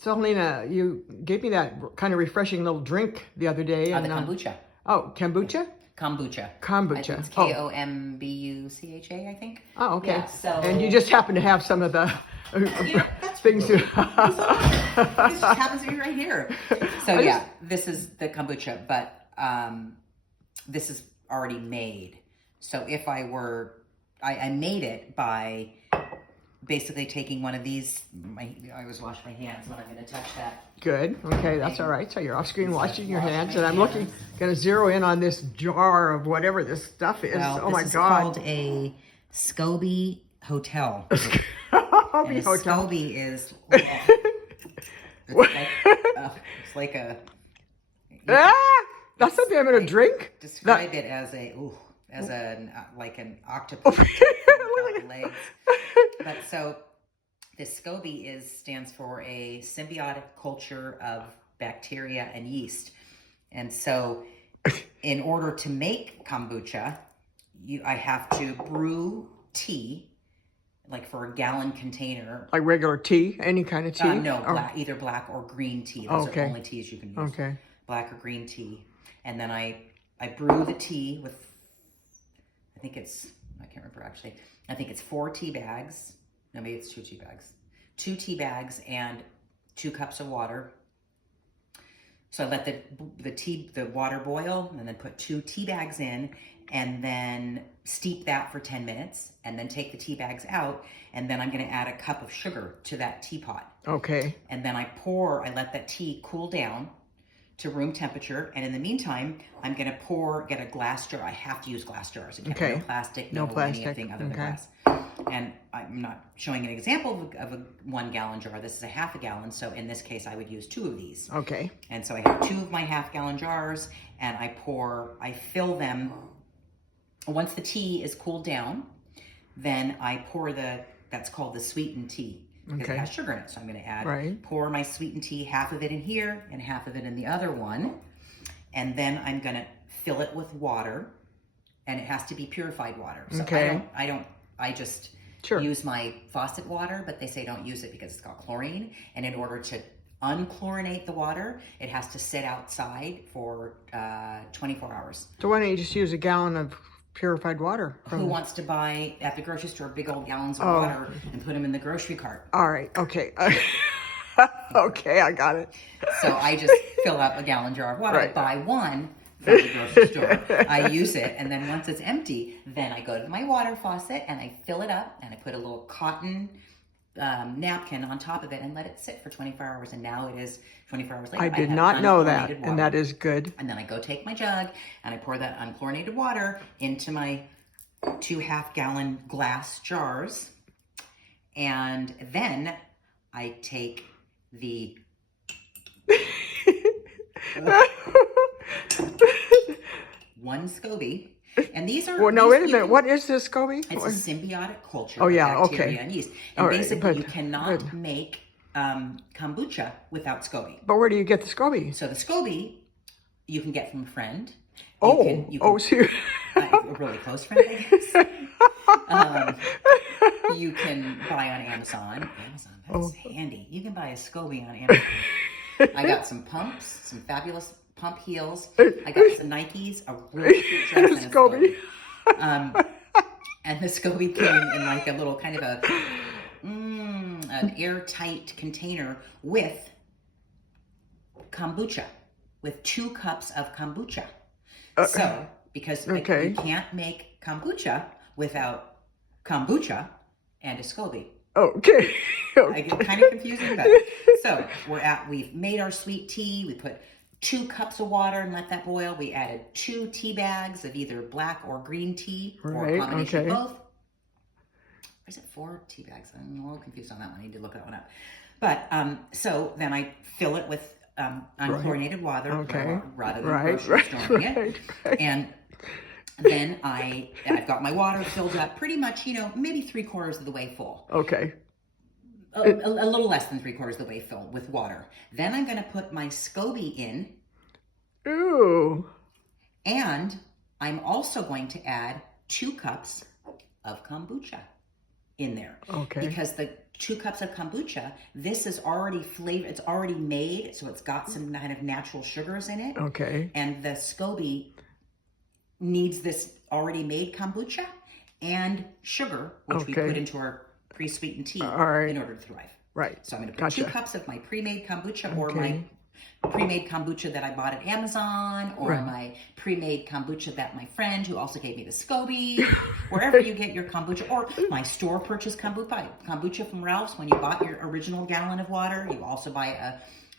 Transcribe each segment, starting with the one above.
So, Helena, you gave me that kind of refreshing little drink the other day. The kombucha. Oh, kombucha? Kombucha. Kombucha. It's Kombucha, I think. Oh, okay. Yeah, so... And you just happen to have some of the things. This just happens to be right here. So this is the kombucha, but this is already made. So if I were, I made it by basically taking one of these. I always wash my hands when I'm going to touch that. Good. Okay, that's all right. So you're off screen washing your hands, and I'm going to zero in on this jar of whatever this stuff is. Well, oh my God! This is called a SCOBY hotel. SCOBY hotel. SCOBY is it's like a. That's something I'm going to drink. Describe it as like an octopus. Legs. But so this SCOBY stands for a symbiotic culture of bacteria and yeast. And so in order to make kombucha, I have to brew tea, like for a gallon container. Like regular tea? Any kind of tea? No, either black or green tea. Those are the only teas you can use. Okay. Black or green tea. And then I brew the tea with, I can't remember actually. I think it's 4 tea bags. No, maybe it's 2 tea bags. 2 tea bags and 2 cups of water. So I let the water boil and then put 2 tea bags in and then steep that for 10 minutes and then take the tea bags out. And then I'm going to add a cup of sugar to that teapot. Okay. And then I let that tea cool down to room temperature. And in the meantime, I'm going to get a glass jar. I have to use glass jars. No plastic, no anything other than glass. And I'm not showing an example of a 1 gallon jar. This is a half a gallon. So in this case, I would use 2 of these. Okay. And so I have 2 of my half gallon jars and I fill them. Once the tea is cooled down, then I pour that's called the sweetened tea. Because it has sugar in it. So I'm going to pour my sweetened tea, half of it in here and half of it in the other one. And then I'm going to fill it with water, and it has to be purified water. So I just use my faucet water, but they say don't use it because it's got chlorine. And in order to unchlorinate the water, it has to sit outside for 24 hours. So why don't you just use a gallon of purified water? Who wants to buy at the grocery store big old gallons of water and put them in the grocery cart? All right. Okay. Okay, I got it. So I just fill up a gallon jar of water. I buy one from the grocery store. I use it, and then once it's empty, then I go to my water faucet and I fill it up and I put a little cotton napkin on top of it and let it sit for 24 hours. And now it is 24 hours later. I did not know that, and that is good. And then I go take my jug and I pour that unchlorinated water into my 2 half-gallon glass jars. And then I take the one SCOBY. And these are... Well, no, wait a minute. What is this, SCOBY? It's a symbiotic culture of bacteria and yeast. And basically, you cannot make kombucha without SCOBY. But where do you get the SCOBY? So the SCOBY, you can get from a friend. So a really close friend, I guess. You can buy on Amazon. That's handy. You can buy a SCOBY on Amazon. I got some pumps, some fabulous pump heels. I got some Nikes, a really cute dress, and a SCOBY. And the SCOBY came in like a little kind of an airtight container with kombucha, with 2 cups of kombucha. So, because you can't make kombucha without kombucha and a SCOBY. Okay. I get kind of confusing, but so we've made our sweet tea. We put 2 cups of water and let that boil. We added 2 tea bags of either black or green tea, or a combination of both. Or is it 4 tea bags? I'm a little confused on that one. I need to look that one up. But so then I fill it with unchlorinated water rather than grocery storing it. And then I've got my water filled up pretty much, maybe 3/4 of the way full. Okay. A little less than 3/4 of the way filled with water. Then I'm going to put my SCOBY in. Ooh. And I'm also going to add 2 cups of kombucha in there. Okay. Because the 2 cups of kombucha. This is already flavored. It's already made, so it's got some kind of natural sugars in it. Okay. And the SCOBY needs this already made kombucha and sugar, which we put into our pre-sweetened tea in order to thrive. Right. So I'm going to put 2 cups of my pre-made kombucha or my pre-made kombucha that I bought at Amazon, or my pre-made kombucha that my friend who also gave me the SCOBY, wherever you get your kombucha, or my store purchase kombucha from Ralph's. When you bought your original gallon of water, you also buy a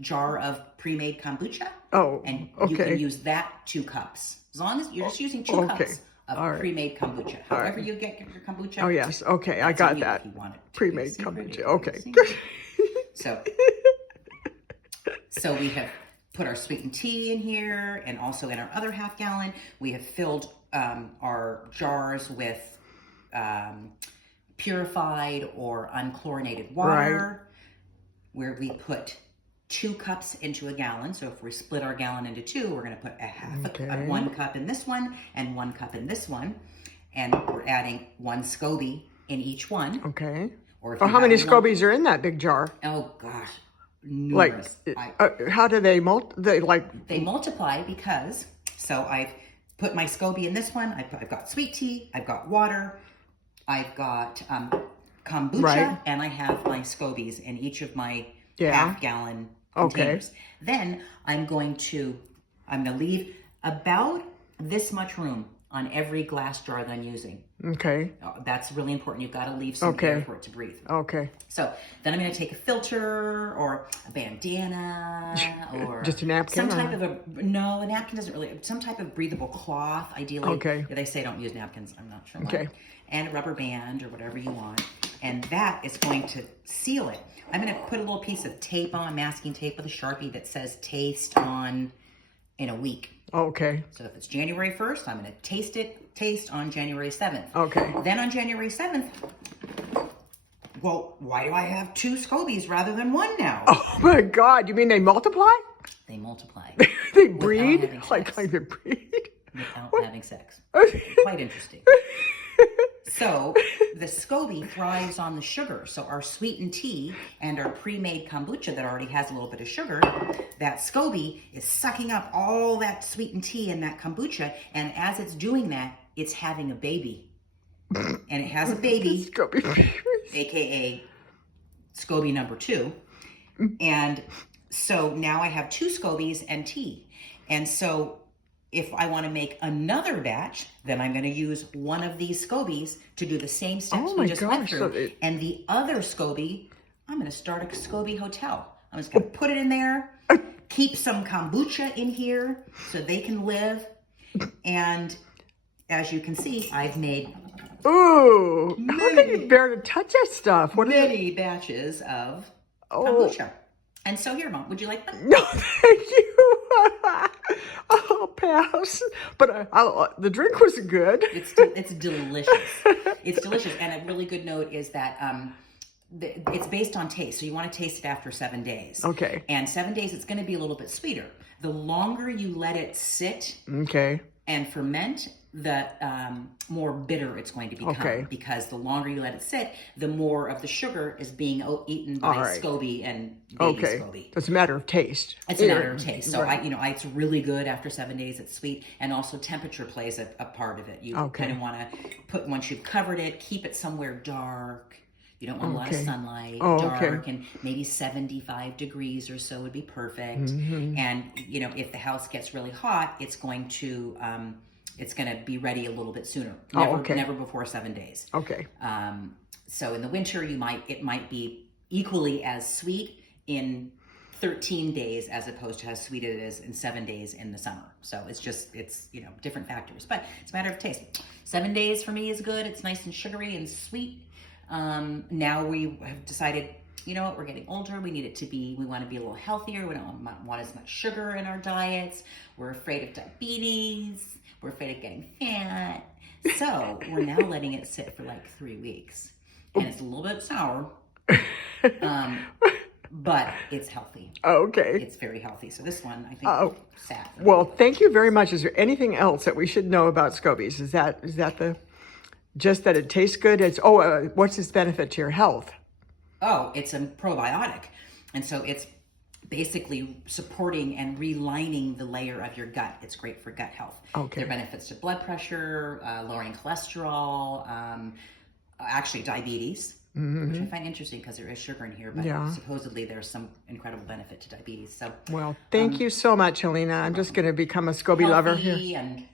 jar of pre-made kombucha. Oh, and you can use that 2 cups. As long as you're just using 2 cups of pre-made kombucha. However you get your kombucha. Oh, yes. Okay, I got that. Pre-made kombucha. Okay. So we have put our sweetened tea in here, and also in our other half gallon, we have filled our jars with purified or unchlorinated water, where we put 2 cups into a gallon. So if we split our gallon into 2, we're going to put a half 1 cup in this one and 1 cup in this one, and we're adding 1 SCOBY in each one. Okay. Or how many SCOBYs are in that big jar? Oh gosh, numerous. How do they They multiply because, so I've put my SCOBY in this one. I've got sweet tea, I've got water, I've got kombucha, and I have my SCOBYs in each of my half gallon containers. Then I'm going to leave about this much room on every glass jar that I'm using. Okay. That's really important. You've got to leave some air for it to breathe. Okay. So then I'm going to take a filter or a bandana or just a napkin. Some type of a napkin doesn't really. Some type of breathable cloth, ideally. Okay. They say don't use napkins. I'm not sure why. Okay. And a rubber band or whatever you want, and that is going to seal it. I'm going to put a little piece of tape on, masking tape with a Sharpie that says taste on in a week. Okay. So if it's January 1st, I'm going to taste on January 7th. Okay. Then on January 7th, well, why do I have 2 SCOBYs rather than 1 now? Oh my God, you mean they multiply? They multiply. They breed? Like they breed? Without having sex. Quite interesting. So the SCOBY thrives on the sugar. So our sweetened tea and our pre-made kombucha that already has a little bit of sugar, that SCOBY is sucking up all that sweetened tea and that kombucha. And as it's doing that, it's having a baby. And it has a baby, aka SCOBY number 2. And so now I have 2 SCOBYs and tea. And so if I want to make another batch, then I'm going to use one of these SCOBYs to do the same steps we just went through. And the other SCOBY, I'm going to start a SCOBY hotel. I'm just going to put it in there, keep some kombucha in here so they can live. And as you can see, I've made how can you bear to touch that stuff? Many batches of kombucha. And so here, Mom, would you like that? No, thank you. I'll pass. But the drink was good. It's delicious. It's delicious. And a really good note is that it's based on taste. So you want to taste it after 7 days. Okay. And 7 days, it's going to be a little bit sweeter. The longer you let it sit and ferment, the more bitter it's going to become. Because the longer you let it sit, the more of the sugar is being eaten by SCOBY and baby SCOBY. It's a matter of taste. It's a matter of taste. So it's really good after 7 days. It's sweet, and also temperature plays a part of it. You kind of want to put, once you've covered it, keep it somewhere dark. You don't want a lot of sunlight, dark, and maybe 75 degrees or so would be perfect. And if the house gets really hot, it's going to be ready a little bit sooner. Never before 7 days. Okay. So in the winter, it might be equally as sweet in 13 days as opposed to how sweet it is in 7 days in the summer. So it's different factors, but it's a matter of taste. 7 days for me is good. It's nice and sugary and sweet. Now we have decided, we're getting older. We want to be a little healthier. We don't want as much sugar in our diets. We're afraid of diabetes. We're afraid of getting fat. So we're now letting it sit for like 3 weeks. And it's a little bit sour. But it's healthy. Okay. It's very healthy. So this one, I think, sat. Well, thank you very much. Is there anything else that we should know about SCOBYs? Is that just that it tastes good? What's its benefit to your health? Oh, it's a probiotic. And so it's basically supporting and relining the layer of your gut. It's great for gut health. Okay. There are benefits to blood pressure, lowering cholesterol, actually diabetes, which I find interesting because there is sugar in here, but supposedly there's some incredible benefit to diabetes. So, well, thank you so much, Helena. I'm just going to become a SCOBY lover here. And